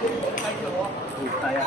係啊。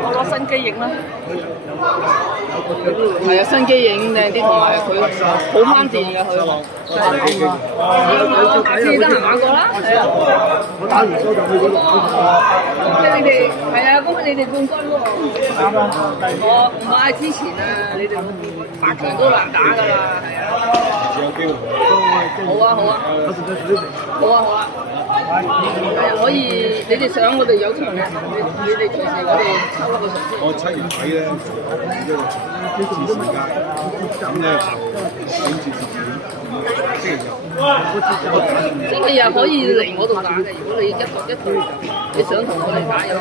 我攞新機影啦，係啊，新機影靚啲，同埋佢好慳電㗎佢。下次得閒買過啦，係啊。我打完波就去嗰度考察。恭喜你哋，係啊，恭喜你哋冠軍喎！啱啦，我唔係之前啊，你哋8強都難打㗎啦，係啊。有機會。好啊好啊，好啊好啊。係可以，你哋想我哋有場嘅，你哋隨時我哋抽一個場先。我7月底咧就呢個次時間，咁咧就選節時間，星期日可以嚟我度打嘅，如果你一隊，你想同我哋打有冇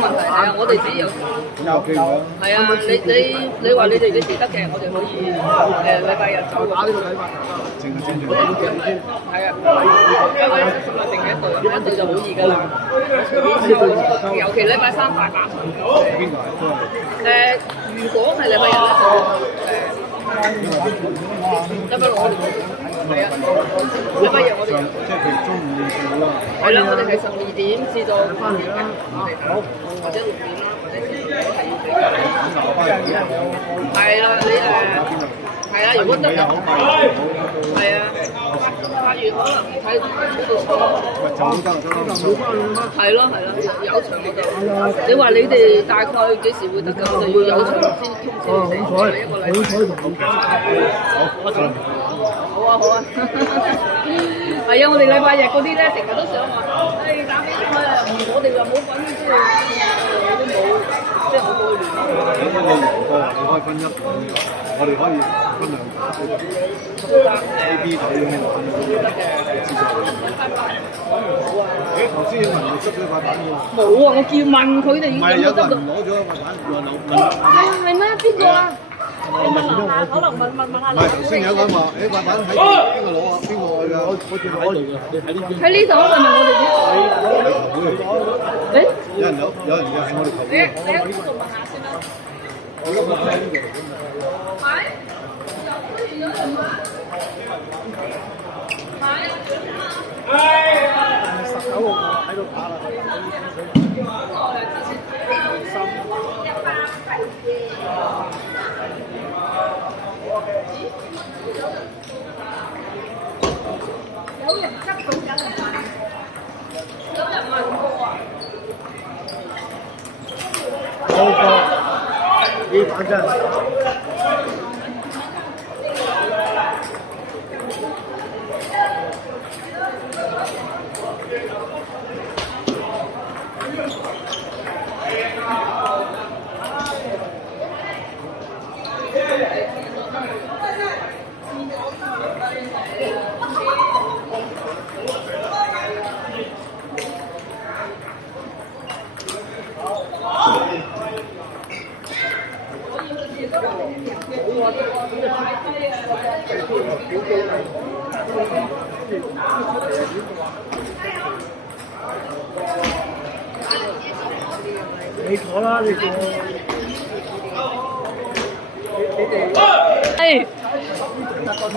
問題？係啊，我哋自己有。咁有機會啊！係啊，你話你哋幾時得嘅，我哋可以禮拜日就打呢個禮拜。係啊，淨係一隊就好易㗎啦。尤其禮拜3大把場。邊個如果係禮拜日咧，禮拜6我哋係啊，禮拜日我哋即係譬如中午到啦。係啦，我哋係12點至到5點嘅，好或者6點啦，或者如果係要係啦，你係啊，如果得嘅，係啊，8月可能睇嗰度係咯，有場我就。你話你哋大概幾時會得㗎？我哋要有場先通知你哋，一個禮拜。好啊，係啊，我哋禮拜日嗰啲咧，成日都想話，打比賽啊，我哋又冇份，即係我都冇，即係我冇聯絡。咁你贏過，你可以分一隊，我哋可以分2隊 A、B 隊咁樣玩。頭先問你執咗塊板喎？冇啊，我叫問佢哋已經有執到。人攞咗一塊板，係咩？邊個啊？可能問下唔係頭先有個人話，塊板喺邊個攞啊？邊個去㗎？我見喺度㗎，你喺呢邊。喺呢度問我哋啲。有人喺我哋球會。你喺邊度問下先啦。我今日喺呢度。係。19號喺度打啦。有人執到有人問，有人問過啊？有個呢板真係。你坐啦，你坐。係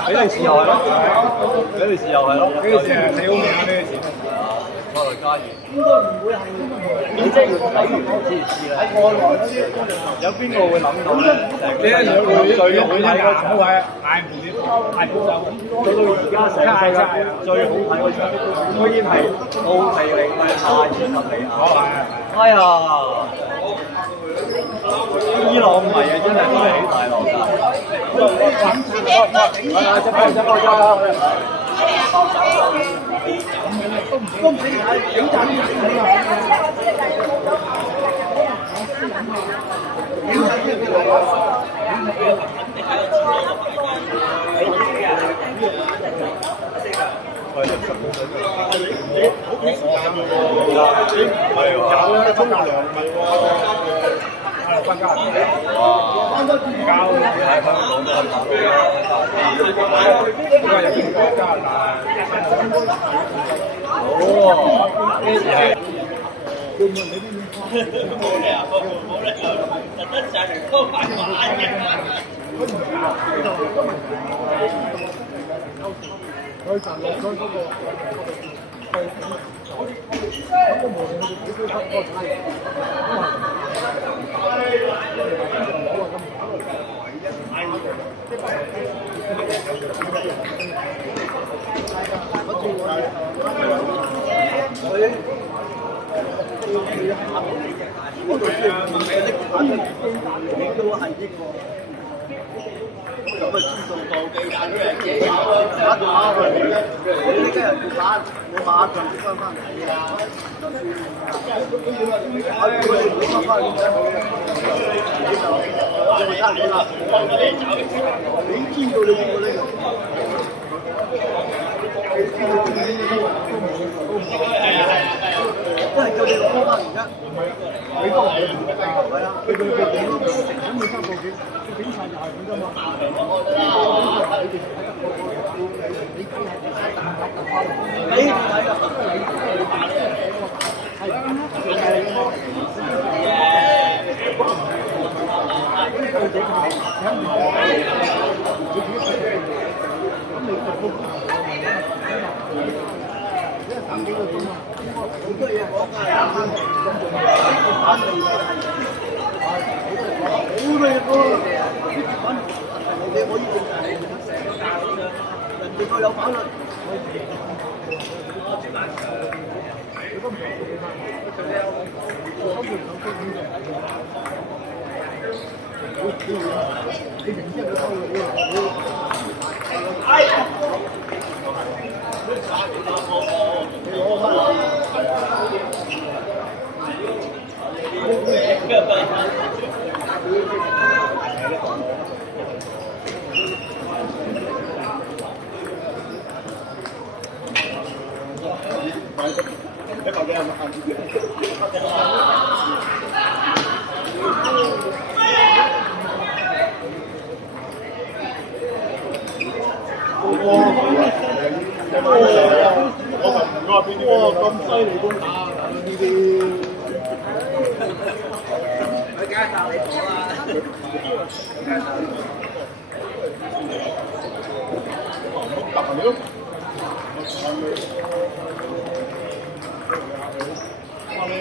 俾利是又係咯，俾利是又係咯，俾利是係你好命啊！俾利是。外來加熱。應該唔會係，即係要睇完先知啦。喺外來嗰啲，有邊個會諗到咧？你一兩個最好睇嗰場位，大門啲大鋪頭，到而家成個世界最好睇嗰場，居然係奧地利對阿爾及利亞。哎呀！伊朗唔係啊，真係都係起大浪㗎。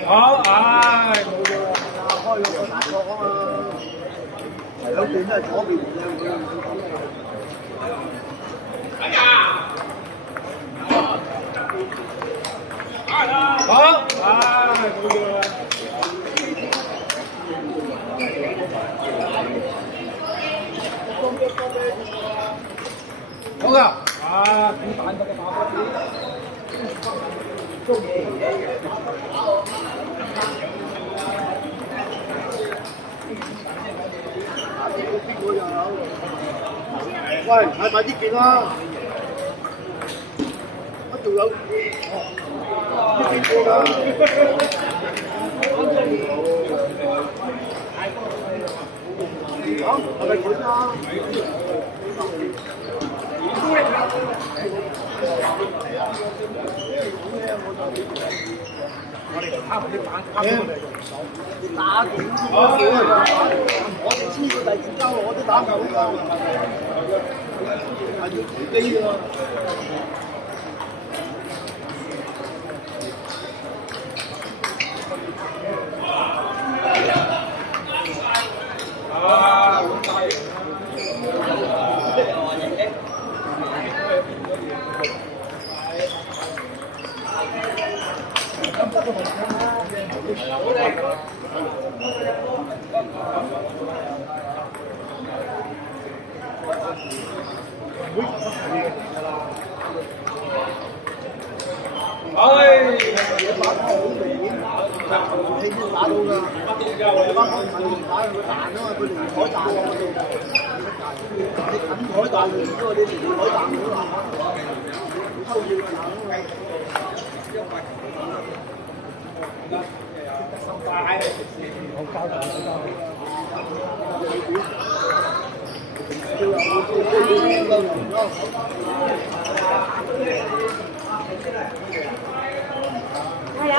好，唉，冇嘢啦，開咗個大角啊嘛，兩邊都係左邊嘅。好，唉，冇嘢啦。好噶，啊，煮蛋得個打波喂，係快啲見啦！乜仲有？邊個㗎？係咪佢啊？打點我哋黐個第二周，我都打唔到㗎。係要自己㗎。係啊。